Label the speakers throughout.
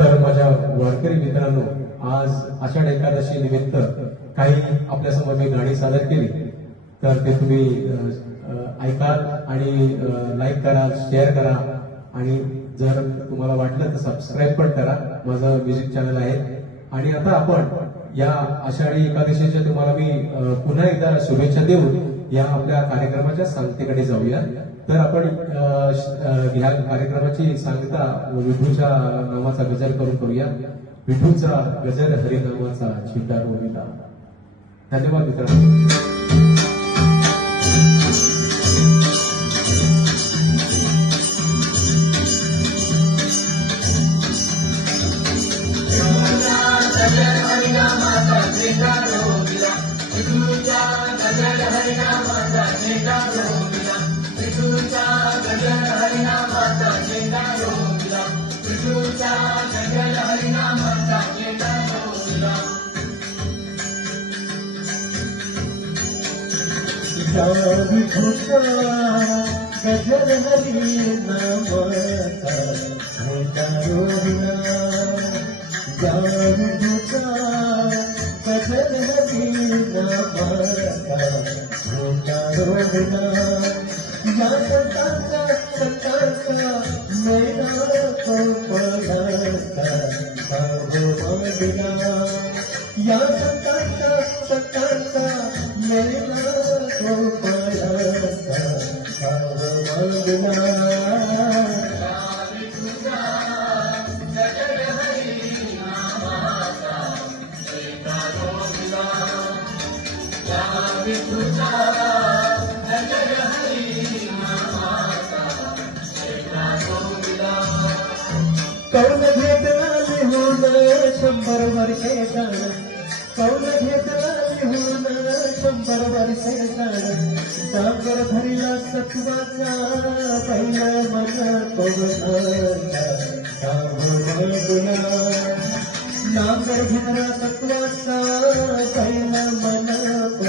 Speaker 1: तर माझ्या वारकरी मित्रांनो आज आषाढ एकादशी निमित्त काही आपल्यासमोर मी गाणी सादर केली. तर ते तुम्ही ऐका आणि लाईक करा शेअर करा. आणि जर तुम्हाला वाटलं तर सबस्क्राईब पण करा. माझं म्युझिक चॅनल आहे. आणि आता आपण या आषाढी एकादशीच्या तुम्हाला मी पुन्हा एकदा शुभेच्छा देऊन या आपल्या कार्यक्रमाच्या सांगतेकडे जाऊया. तर आपण या ह्या कार्यक्रमाची सांगता विठूच्या नावाचा गजर करून करूया. विठूचा गजर हरिनामाचा छिटा गोविंदा धन्यवाद मित्रांनो.
Speaker 2: विठुचा गजर हरी नामाचा रोहिणा या विठुचा गजर हरी नामाचा रोहिणा या सतांचा सताचा मैना कोपडाचा भाववादिना या सतांचा कौन घेतला लिहून शंभर वर्षे जाण कौन घेतला लिहून शंभर वर्षे जाण डांगर भरला सत्वाचा पहिला मन कोवधाचा गुणा नांगर घेतला सत्वाचा पहिला मन कोवधाचा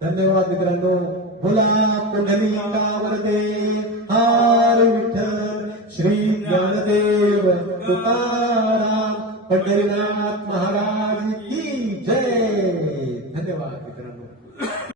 Speaker 1: धन्यवाद मित्रांनो. बोला पुंडलिकावरते हार विठ्ठल श्री ज्ञानदेव तुकाराम पंढरीनाथ महाराज